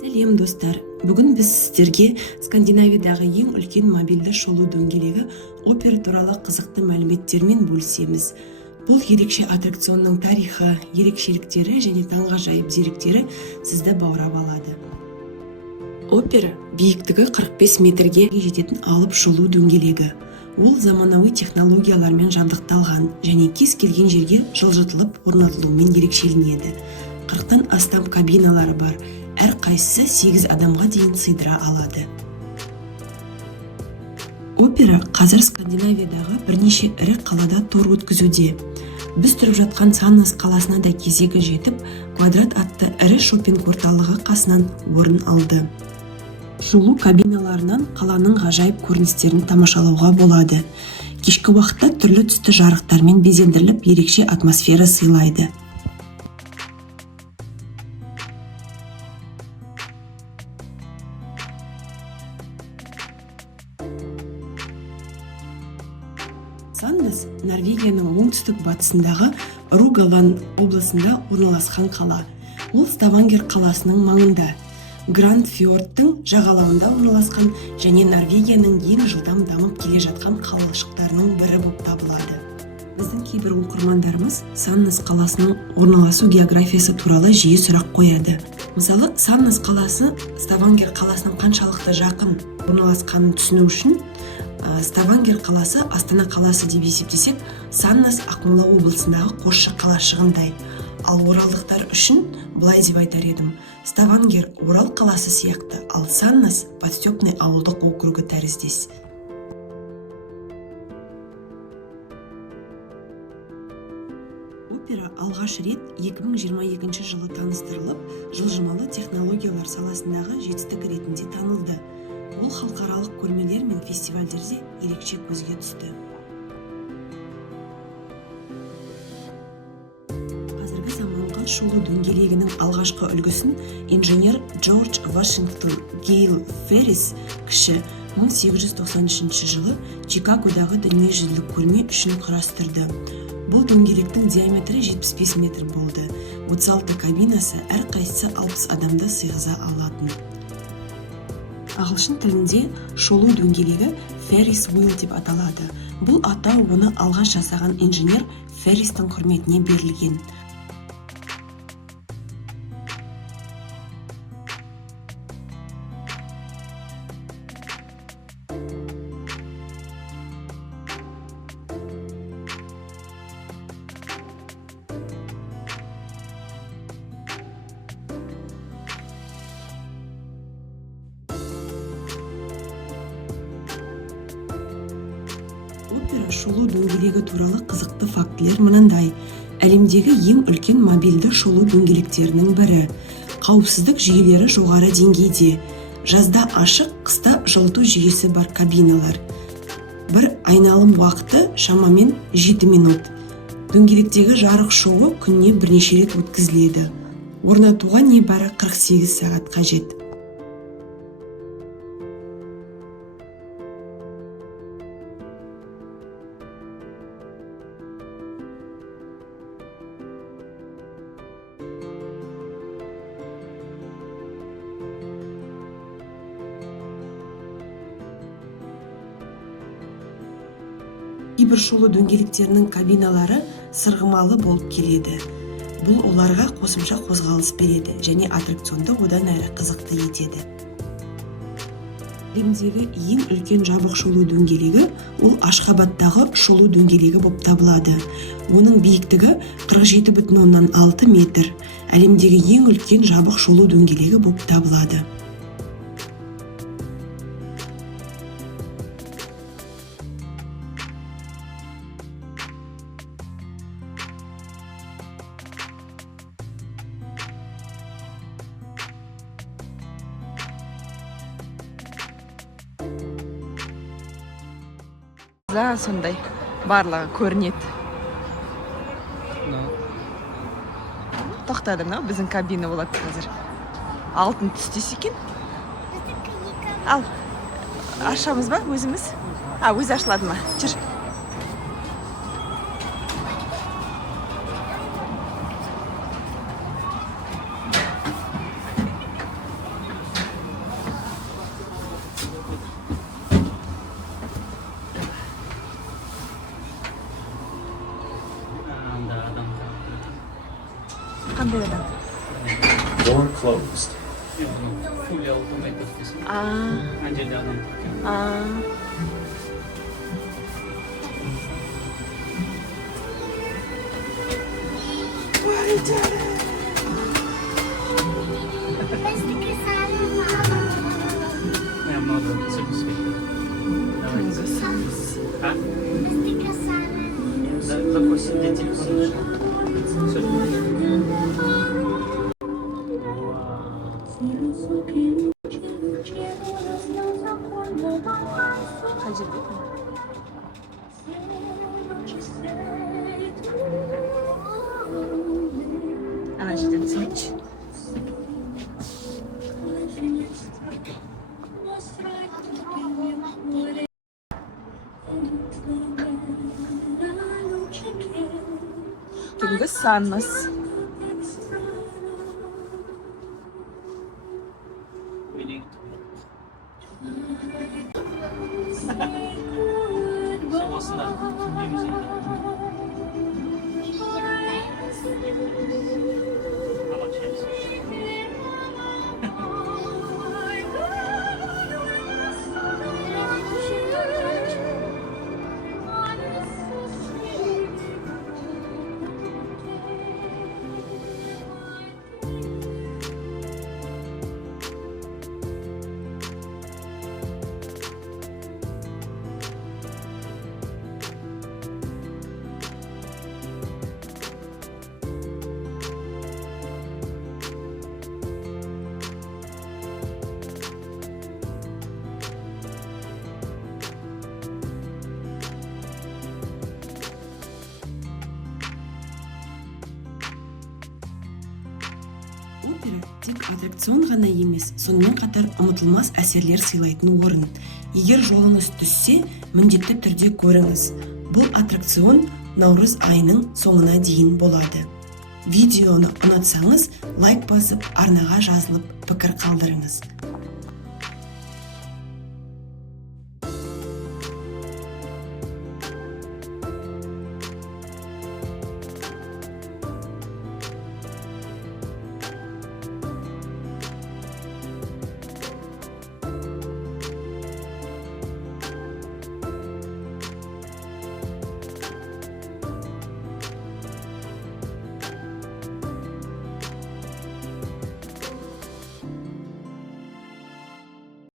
Сәлем достар, бүгін біз сіздерге Скандинавиядағы ең үлкен мобильді шолу дөңгелегі опера туралы қызықты мәліметтермен бөлісеміз. Бұл ерекше аттракционның тарихы, ерекшеліктері және таңғажайып деректері сізді баурап алады. Опера биіктігі 45 метрге жететін алып шолу дөңгелегі. Ол заманауи технологиялармен жабдықталған және кез келген жерге жылжытылып орнатылуымен ерекшеленеді. 40-тан астам кабиналары бар, әр қайсысы 8 адамға дейін сыйдыра алады. Опера қазір Скандинавиядағы бірнеше ірі қалада тур өткізуде. Біз тұрып жатқан Саннес қаласына да кезегі жетіп, Квадрат атты ірі шопинг орталығы қасынан орын алды. Шолу кабиналарынан қаланың ғажайып көріністерін тамашалауға болады. Кешкі уақытта түрлі түсті жарықтармен безендіріліп, ерекше атмосфера сыйлайды. Саннес Норвегияның оңтүстік батысындағы Рогаланд облысында орналасқан қала. Ол Ставангер қаласының маңында, Гранд Фьордтың жағалауында орналасқан және Норвегияның ең жылдам дамып келе жатқан қалашықтарының бірі болып табылады. Біздің кейбір оқырмандарымыз Саннес қаласының орналасу географиясы туралы жиі сұрақ қояды. Мысалы, Саннес қаласы Ставангер қаласының қаншалықты жақын орналасқанын түсіну үшін Ставангер қаласы Астана қаласы деп есептесек, Саннес Ақмола облысындағы Қосшы қалашығындай. Ал оралдықтар үшін былай деп айтар едім: Ставангер Орал қаласы сияқты, ал Саннес Подстепный ауылдық округі тәріздес. Опера алғаш рет 2022 жылы таныстырылып, жылжымалы технологиялар саласындағы жетістік ретінде танылды. Ол халықаралық көрмелер мен фестивальдерде ерекше көзге түсті. Қазіргі заманғы шолу дөңгелегінің алғашқы үлгісін инженер Джордж Вашингтон Гейл Феррис кіші 1893 жылы Чикагодағы дүниежүзілік көрме үшін құрастырды. Бұл дөңгелектің диаметрі 75 метр болды. 36 кабинасы, әр қайсысы 60 адамды сыйғыза алатын. Ағылшын тілінде шолу дөңгелегі Ferris wheel деп аталады. Бұл атау оны алғаш жасаған инженер Ферристің құрметіне берілген. Опера шолу дөңгелегі туралы қызықты фактілер мынандай. Әлемдегі ең үлкен мобильді шолу дөңгелектерінің бірі. Қауіпсіздік жүйелері жоғары деңгейде. Жазда ашық, қыста жылыту жүйесі бар кабиналар. Бір айналым уақыты шамамен 7 минут. Дөңгелектегі жарық шоуы күніне бірнеше рет өткізіледі. Орнатуға небәрі 48 сағат қажет. Кейбір шолу дөңгелектерінің кабиналары сырғымалы болып келеді. Бұл оларға қосымша қозғалыс береді және аттракционды одан әрі қызықты етеді. Әлемдегі ең үлкен жабық шолу дөңгелегі ол Ашхабадтағы шолу дөңгелегі болып табылады. Оның биіктігі 47,6 метр. Әлемдегі ең үлкен жабық шолу дөңгелегі болып табылады. Сондай барлығы көрінеді. Тоқтады, біздің кабина болады қазір. Алтын түстес екен. Ал, ашамыз ба өзіміз? Өзі ашылады ма? Жүр. қандай адам? Door closed. Fully automated system. А, Önce de adam. а. Я много certificate. Давайте. А? Запросим для телефона. қай жерде? Ана жерден түсірейікші. Түнгі санмыз. Waiting. Sonrasında kimliğimizin ama Опера тек аттракцион ғана емес, сонымен қатар ұмытылмас әсерлер сыйлайтын орын. Егер жолыңыз түссе, міндетті түрде көріңіз. Бұл аттракцион наурыз айының соңына дейін болады. Видеоны ұнатсаңыз, лайк басып, арнаға жазылып, пікір қалдырыңыз.